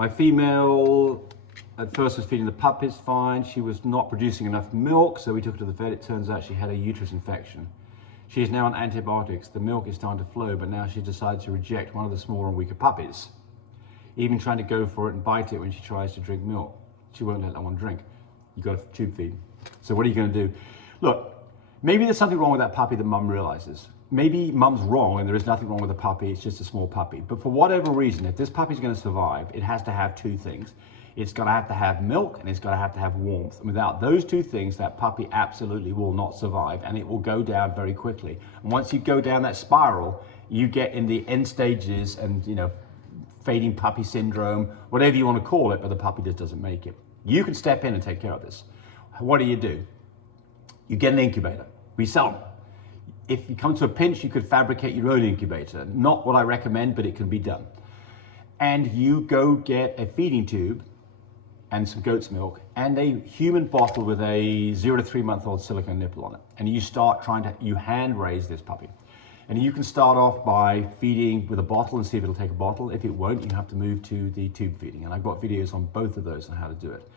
My female at first was feeding the puppies fine. She was not producing enough milk, so we took her to the vet. It turns out she had a uterus infection. She is now on antibiotics. The milk is starting to flow, but now she decided to reject one of the smaller and weaker puppies, even trying to go for it and bite it when she tries to drink milk. She won't let that one drink. You've got to tube feed. So what are you going to do? Look, maybe there's something wrong with that puppy that mum realizes. Maybe mum's wrong and there is nothing wrong with the puppy, it's just a small puppy. But for whatever reason, if this puppy's going to survive, it has to have two things. It's got to have milk and it's got to have warmth. And without those two things, that puppy absolutely will not survive and it will go down very quickly. And once you go down that spiral, you get in the end stages and, you know, fading puppy syndrome, whatever you want to call it, but the puppy just doesn't make it. You can step in and take care of this. What do? You get an incubator. We sell them. If you come to a pinch, you could fabricate your own incubator. Not what I recommend, but it can be done. And you go get a feeding tube and some goat's milk and a human bottle with a 0 to 3 month old silicone nipple on it. And you start you hand raise this puppy. And you can start off by feeding with a bottle and see if it'll take a bottle. If it won't, you have to move to the tube feeding. And I've got videos on both of those on how to do it.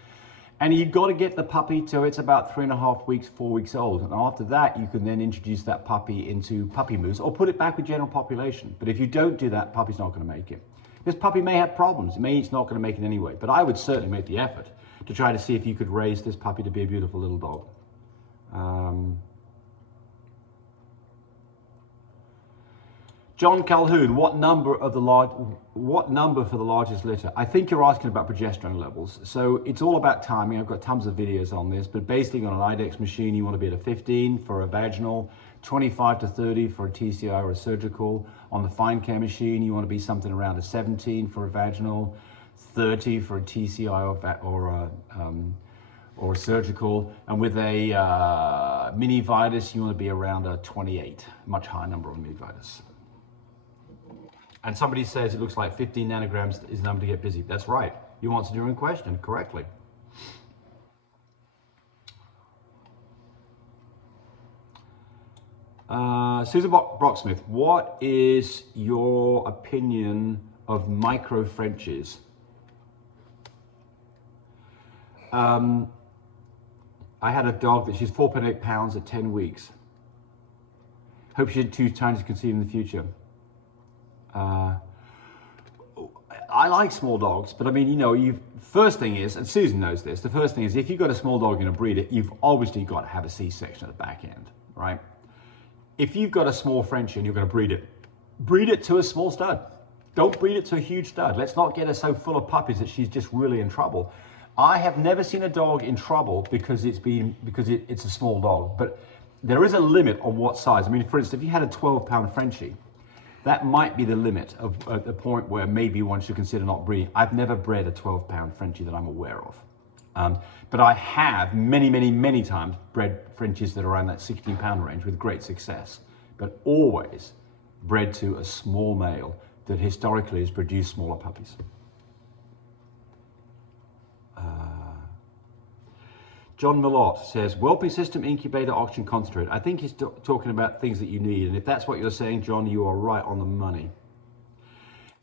And you've got to get the puppy till it's about 3.5 weeks, 4 weeks old. And after that, you can then introduce that puppy into puppy moves or put it back with general population. But if you don't do that, puppy's not going to make it. This puppy may have problems. Maybe it's not going to make it anyway. But I would certainly make the effort to try to see if you could raise this puppy to be a beautiful little dog. John Calhoun, what number for the largest litter? I think you're asking about progesterone levels. So it's all about timing. I've got tons of videos on this, but basically on an IDEX machine, you want to be at a 15 for a vaginal, 25 to 30 for a TCI or a surgical. On the fine care machine, you want to be something around a 17 for a vaginal, 30 for a TCI or a surgical. And with a mini vitus, you want to be around a 28, much higher number on mini vitus. And somebody says it looks like 15 nanograms is the number to get busy. That's right. You answered your own question correctly. Susan Brocksmith, what is your opinion of micro Frenchies? I had a dog that she's 4.8 pounds at 10 weeks. Hope she didn't too tiny to conceive in the future. I like small dogs, but I mean, you know, first thing is, and Susan knows this, the first thing is if you've got a small dog and a breeder, you've obviously got to have a C-section at the back end, right? If you've got a small Frenchie and you're going to breed it to a small stud. Don't breed it to a huge stud. Let's not get her so full of puppies that she's just really in trouble. I have never seen a dog in trouble because it's a small dog, but there is a limit on what size. I mean, for instance, if you had a 12-pound Frenchie, that might be the limit of at the point where maybe one should consider not breeding. I've never bred a 12-pound Frenchie that I'm aware of. But I have many times bred Frenchies that are around that 16-pound range with great success, but always bred to a small male that historically has produced smaller puppies. John Millot says, whelping system, incubator, oxygen concentrate. I think he's talking about things that you need. And if that's what you're saying, John, you are right on the money.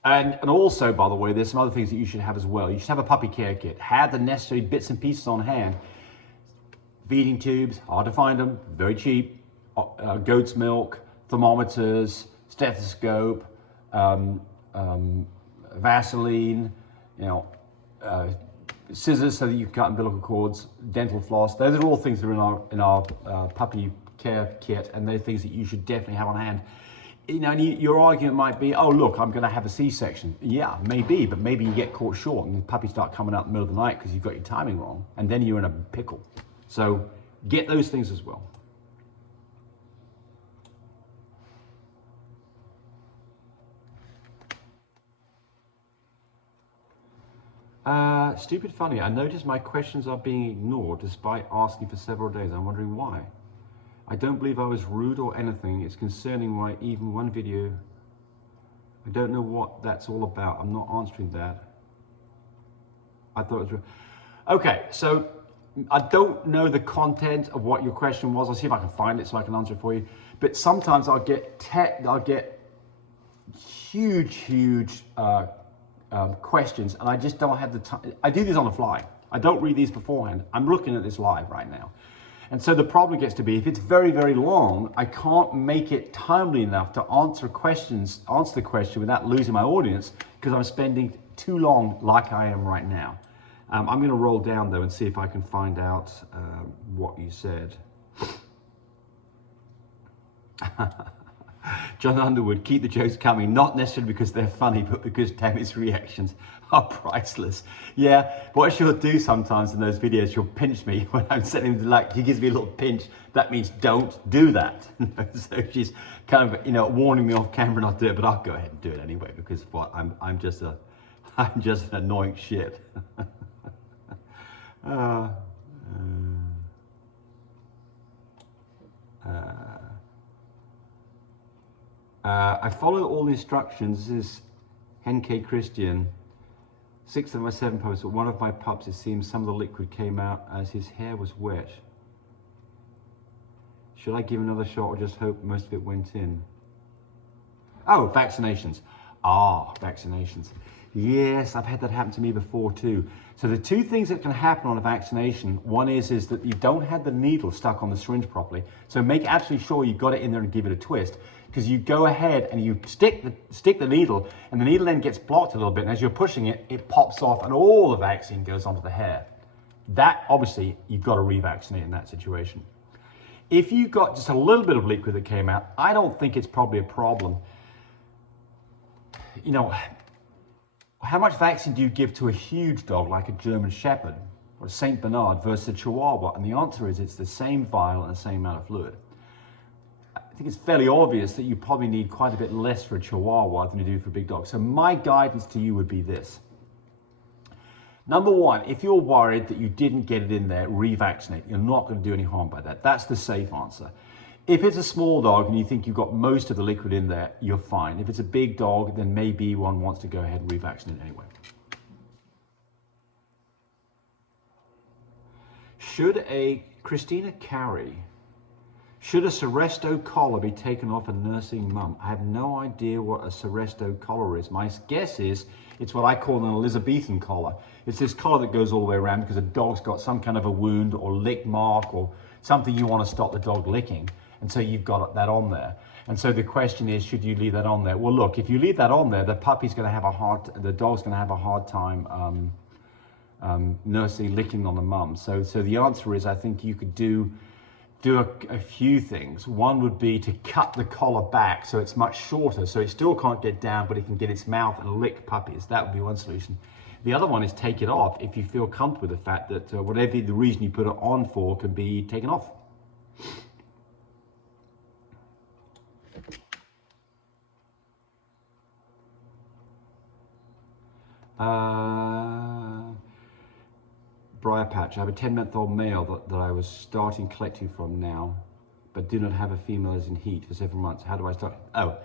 And also, by the way, there's some other things that you should have as well. You should have a puppy care kit. Have the necessary bits and pieces on hand. Feeding tubes, hard to find them, very cheap. Goat's milk, thermometers, stethoscope, Vaseline, you know, scissors so that you can cut umbilical cords, dental floss. Those are all things that are in our puppy care kit, and they're things that you should definitely have on hand. You know, and your argument might be, oh look, I'm going to have a C-section. Yeah, maybe, but maybe you get caught short and the puppies start coming out in the middle of the night because you've got your timing wrong, and then you're in a pickle. So get those things as well. Stupid funny, I noticed my questions are being ignored despite asking for several days. I'm wondering why. I don't believe I was rude or anything. It's concerning why even one video, I don't know what that's all about. I'm not answering that. I thought it was rude. Okay, so I don't know the content of what your question was. I'll see if I can find it so I can answer it for you. But sometimes I'll get huge questions, and I just don't have the time. I do these on the fly. I don't read these beforehand. I'm looking at this live right now. And so the problem gets to be, if it's very, very long, I can't make it timely enough to answer the question without losing my audience, because I'm spending too long like I am right now. I'm going to roll down though and see if I can find out what you said. John Underwood, keep the jokes coming, not necessarily because they're funny, but because Tammy's reactions are priceless. Yeah, what she'll do sometimes in those videos, she'll pinch me when I'm sending, like, she gives me a little pinch. That means don't do that. So she's kind of, you know, warning me off camera not to do it, but I'll go ahead and do it anyway, because what, I'm just an annoying shit. I follow all the instructions. This is Henke Christian. 6 of my 7 puppies, but one of my pups, it seems some of the liquid came out as his hair was wet. Should I give another shot or just hope most of it went in? Oh, vaccinations. Ah, vaccinations. Yes, I've had that happen to me before too. So the two things that can happen on a vaccination, one is that you don't have the needle stuck on the syringe properly. So make absolutely sure you got it in there and give it a twist. Because you go ahead and you stick the needle, and the needle then gets blocked a little bit, and as you're pushing it, it pops off and all the vaccine goes onto the hair. That, obviously, you've got to revaccinate in that situation. If you got just a little bit of liquid that came out, I don't think it's probably a problem. You know, how much vaccine do you give to a huge dog like a German Shepherd or a Saint Bernard versus a Chihuahua? And the answer is it's the same vial and the same amount of fluid. I think it's fairly obvious that you probably need quite a bit less for a Chihuahua than you do for a big dog. So my guidance to you would be this. Number one, if you're worried that you didn't get it in there, revaccinate. You're not going to do any harm by that. That's the safe answer. If it's a small dog and you think you've got most of the liquid in there, you're fine. If it's a big dog, then maybe one wants to go ahead and revaccinate anyway. Christina Carey, should a Seresto collar be taken off a nursing mum? I have no idea what a Seresto collar is. My guess is it's what I call an Elizabethan collar. It's this collar that goes all the way around because a dog's got some kind of a wound or lick mark or something you want to stop the dog licking. And so you've got that on there. And so the question is, should you leave that on there? Well, look, if you leave that on there, the dog's going to have a hard time nursing, licking on the mum. So the answer is, I think you could do a few things. One would be to cut the collar back so it's much shorter, so it still can't get down, but it can get its mouth and lick puppies. That would be one solution. The other one is take it off if you feel comfortable with the fact that whatever the reason you put it on for can be taken off. Briar Patch, I have a 10-month-old male that I was starting collecting from now, but do not have a female as in heat for several months. How do I start? Oh,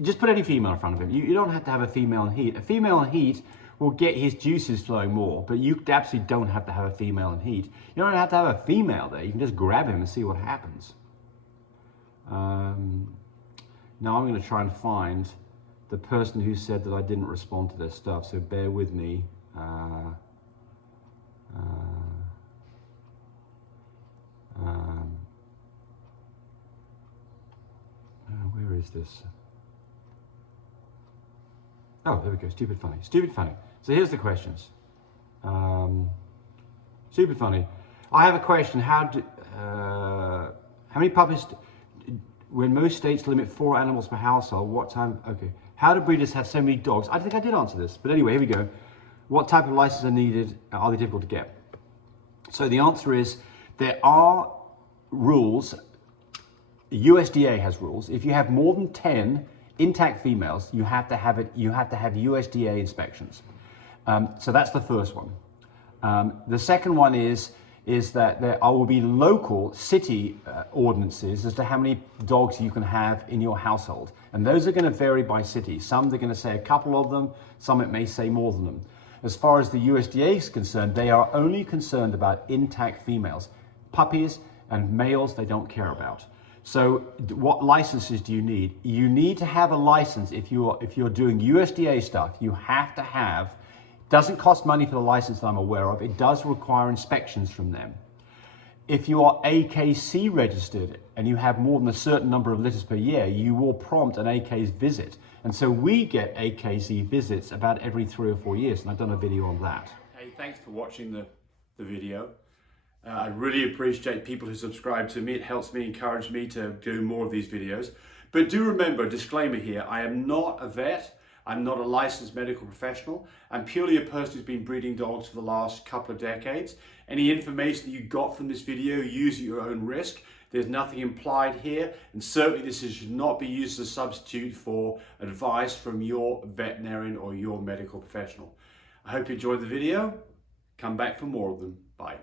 just put any female in front of him. You don't have to have a female in heat. A female in heat will get his juices flowing more, but you absolutely don't have to have a female in heat. You don't have to have a female there. You can just grab him and see what happens. Now I'm going to try and find the person who said that I didn't respond to their stuff, so bear with me. Where is this? Oh, there we go. Stupid funny. Stupid funny. So here's the questions. Stupid funny. I have a question. How many puppies? When most states limit 4 animals per household, what time? Okay. How do breeders have so many dogs? I think I did answer this, but anyway, here we go. What type of license are needed? Are they difficult to get? So the answer is there are rules. USDA has rules. If you have more than 10 intact females, you have to have it. You have to have USDA inspections. So that's the first one. The second one is that there will be local city ordinances as to how many dogs you can have in your household, and those are going to vary by city. Some they're going to say a couple of them. Some it may say more than them. As far as the USDA is concerned, they are only concerned about intact females. Puppies and males they don't care about. So what licenses do you need? You need to have a license if you're doing USDA stuff. You have to have, it doesn't cost money for the license that I'm aware of. It does require inspections from them. If you are AKC registered and you have more than a certain number of litters per year, you will prompt an AK's visit. And so we get AKC visits about every 3 or 4 years, and I've done a video on that. Hey, thanks for watching the video. I really appreciate people who subscribe to me. It helps me, encourage me to do more of these videos. But do remember, disclaimer here, I am not a vet. I'm not a licensed medical professional. I'm purely a person who's been breeding dogs for the last couple of decades. Any information that you got from this video, use at your own risk. There's nothing implied here, and certainly this should not be used as a substitute for advice from your veterinarian or your medical professional. I hope you enjoyed the video. Come back for more of them. Bye.